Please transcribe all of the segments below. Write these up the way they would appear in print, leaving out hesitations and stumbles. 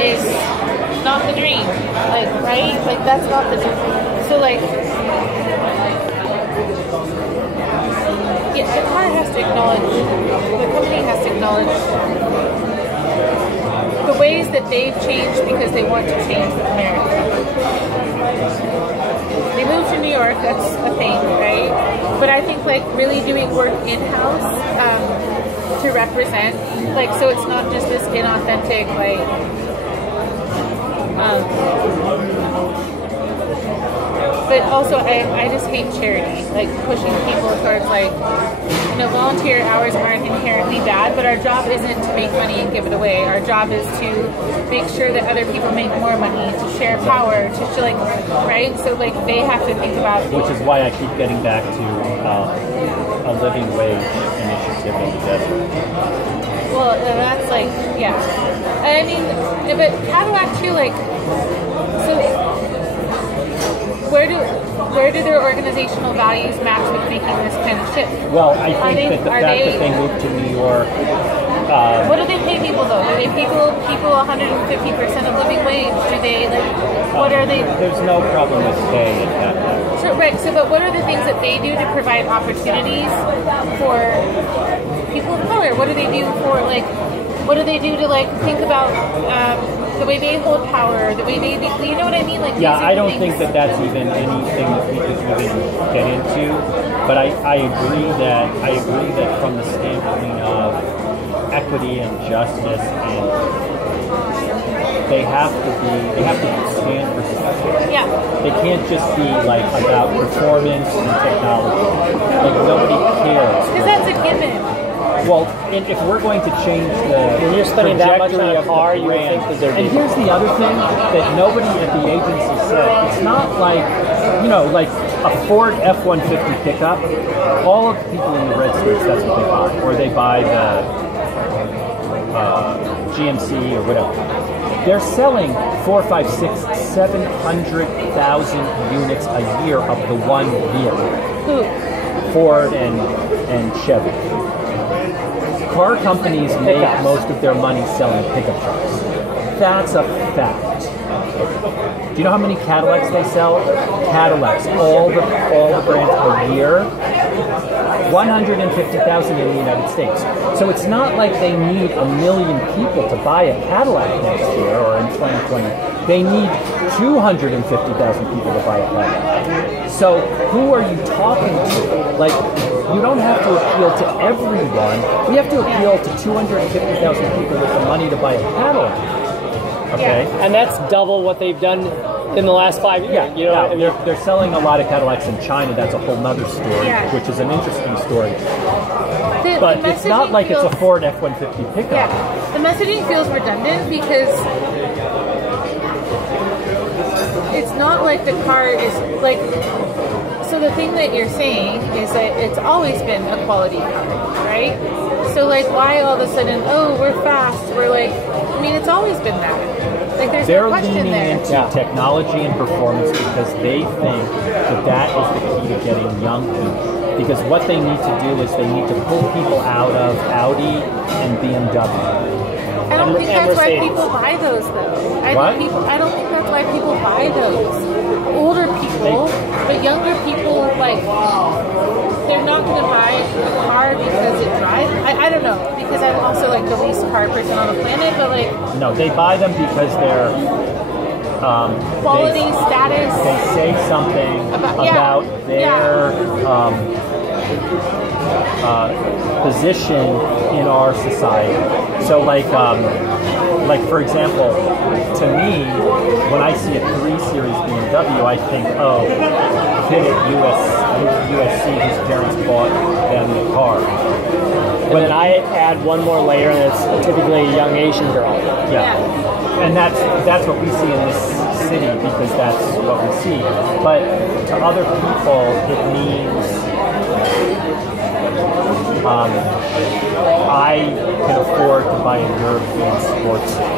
is not the dream. Like, right? Like, that's not the dream. So, like, yeah, the car has to acknowledge, the company has to acknowledge the ways that they've changed because they want to change with America. They moved to New York, that's a thing, right? But I think, like, really doing work in-house to represent, like, so it's not just this inauthentic, like, but also I just hate charity, like pushing people towards, like, you know, volunteer hours aren't inherently bad, but our job isn't to make money and give it away. Our job is to make sure that other people make more money, to share power, to like, right? So, like, they have to think about... Which is why I keep getting back to a living wage initiative in the desert. Well, that's like, yeah. I mean, but Cadillac too, like, so where do their organizational values match with making this kind of shift? Well, I think that the fact that they moved to New York... what do they pay people, though? Do they pay people 150% of living wage? Do they, like, what are they... There's no problem with pay at that level. So, right, so, but what are the things that they do to provide opportunities for people of color? What do they do for, like, what do they do to, like, think about the way they hold power, the way they, you know what I mean? Like, yeah, I don't think that that's even anything that we could even get into. But I agree that from the standpoint of equity and justice, and they have to stand for something. Yeah. They can't just be like about performance and technology. Like, nobody cares. Because that's a given. Well, if we're going to change when you're spending that much on a car, you would think that they're... And here's the other thing that nobody at the agency said. It's not like, you know, like a Ford F-150 pickup. All of the people in the red states, that's what they buy. Or they buy the GMC or whatever. They're selling 4, 5, 6, 700,000 units a year of the one vehicle. Who? Ford and Chevy. Car companies make most of their money selling pickup trucks. That's a fact. Do you know how many Cadillacs they sell? Cadillacs, all the brands a year, 150,000 in the United States. So it's not like they need 1 million people to buy a Cadillac next year or in 2020. They need 250,000 people to buy a Cadillac. So who are you talking to? Like, you don't have to appeal to everyone. We have to appeal to 250,000 people with the money to buy a Cadillac. Okay, and that's double what they've done in the last 5 years. Yeah, you know, they're selling a lot of Cadillacs in China. That's a whole nother story, which is an interesting story. But it's not like it's a Ford F-150 pickup. Yeah, the messaging feels redundant because it's not like the car is like... So the thing that you're saying is that it's always been a quality car, right? So, like, why all of a sudden, oh, we're fast, we're like... I mean, it's always been that. Like, there's no question there. They're leaning into technology and performance because they think that is the key to getting young people. Because what they need to do is they need to pull people out of Audi and BMW. I don't think that's why people buy those, though. I don't think that's why people buy those. Older people, but younger people, like, they're not going to buy a car because it drives. I don't know, because I'm also, like, the least car person on the planet, but, like... No, they buy them because they're... quality, status... They say something about their... position in our society. So, like for example, to me, when I see a 3 Series BMW, I think, oh, kid at USC whose parents bought them the car. And then I add one more layer, and it's typically a young Asian girl. Yeah. And that's what we see in this city because that's what we see. But to other people, it means I can afford to buy a European sports car.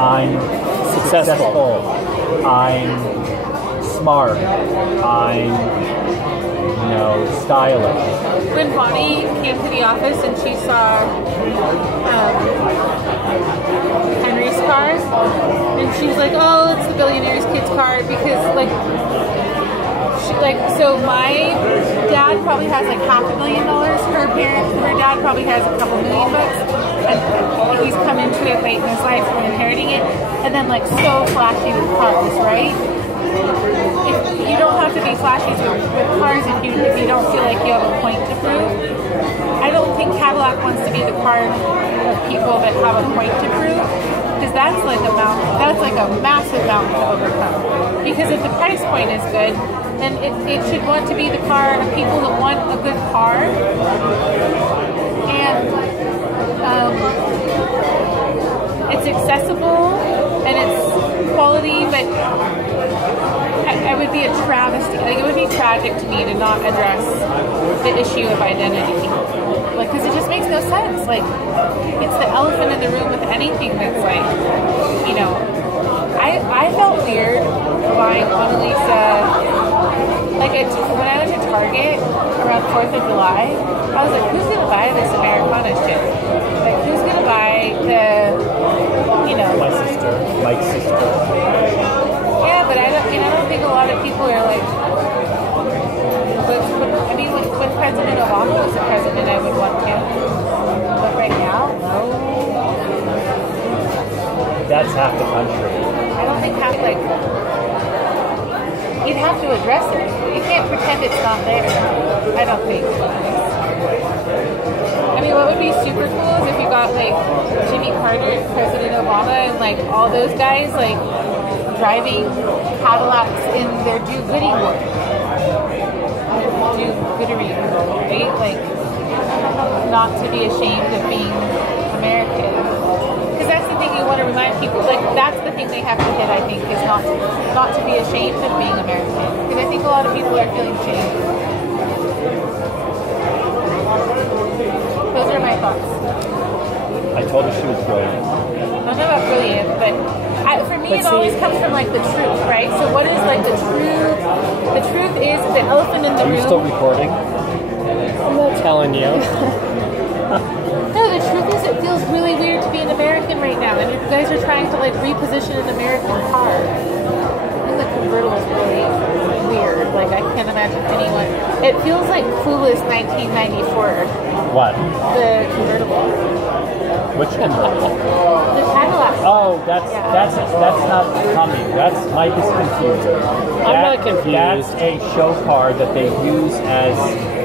I'm successful. I'm smart. I'm, stylish. When Bonnie came to the office and she saw like, oh, it's the billionaire's kid's car because so my dad probably has like $500,000. Her dad probably has a couple $1 million, and he's come into it late in his life from inheriting it, and then like so flashy with cars, right? If you don't have to be flashy with cars if you don't feel like you have a point to prove. I don't think Cadillac wants to be the car of people that have a point to prove, because that's like a massive mountain to overcome. Because if the price point is good, then it should want to be the car of people that want a good car, and it's accessible and it's quality, but I would be a travesty. Like, it would be tragic to me to not address the issue of identity. Like, because it just makes no sense. Like, it's the elephant in the room with anything that's like, you know, I felt weird buying Mona Lisa. Like, when I went to Target around 4th of July, I was like, who's going to buy this Americana shit? Like, who's going to buy the, you know. Mike's sister. Yeah, but I don't think a lot of people are like, I mean, when President Obama was the president, I would want to. But right now, no. That's half the country. I don't think you'd have to address it. You can't pretend it's not there. I don't think. I mean, what would be super cool is if you got like Jimmy Carter, President Obama, and like all those guys like driving Cadillacs in their do-goody work. Do-goodery, right? Like, not to be ashamed of being American. Because that's the thing you want to remind people. Like, that's the thing they have to hit, I think, is not to be ashamed of being American. Because I think a lot of people are feeling shame. Those are my thoughts. I told her she was brilliant. I don't know about brilliant, but for me, it always comes from like the truth, right? So what is like the truth? The truth is the elephant in the room. Are you still recording? I'm not telling you. No, the truth is it feels really weird to be an American right now, and you guys are trying to like reposition an American car. I think the convertible is really weird. Like, I can't imagine anyone. It feels like clueless 1994. What? The convertible. Which convertible? The Cadillac. Oh, that's not coming. Mike is confused. I'm not confused. That's a show car that they use as,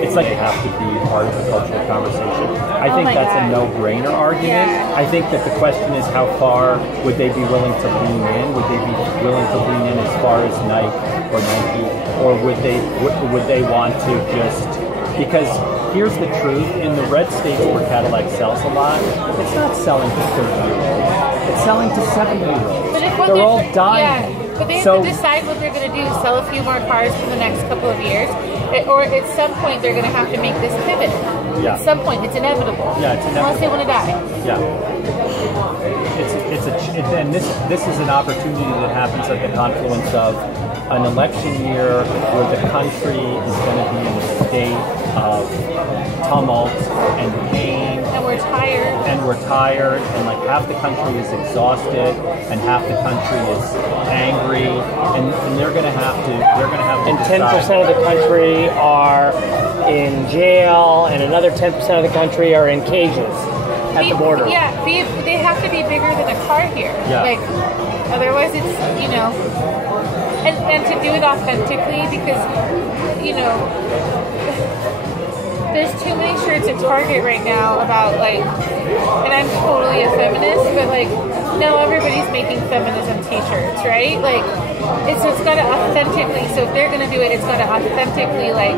it's like they have to be part of the cultural conversation. I think that's a no-brainer argument. Yeah. I think that the question is how far would they be willing to lean in? Would they be willing to lean in as far as Nike, or would they want to just, because here's the truth, in the red states where Cadillac sells a lot, it's not selling to 30-year-olds. It's selling to 70-year-olds. They're all dying. Yeah, but they have to decide what they're going to do, sell a few more cars for the next couple of years, or at some point they're going to have to make this pivot. Yeah. At some point, it's inevitable. Yeah, it's inevitable. Unless they want to die. Yeah. And this is an opportunity that happens at the confluence of an election year where the country is going to be in a state of tumult and pain. And we're tired. And like half the country is exhausted, and half the country is angry, and they're going to have to. And 10% of the country are in jail, and another 10% of the country are in cages at the border. Yeah, they have to be bigger than a car here. Yeah. Like, otherwise it's, you know, and to do it authentically, because, you know, there's too many shirts at Target right now about, like, and I'm totally a feminist, but, like, now everybody's making feminism t-shirts, right? Like, it's got to authentically, so if they're going to do it, it's got to authentically, like,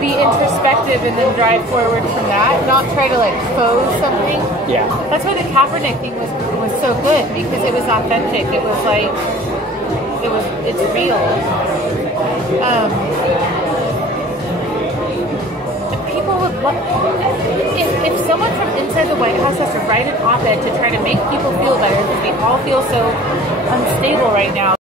be introspective and then drive forward from that, not try to, like, pose something. Yeah. That's why the Kaepernick thing was so good, because it was authentic. It was, like, it's real. People would love, if someone from inside the White House has to write an op-ed to try to make people feel better, because we all feel so unstable right now.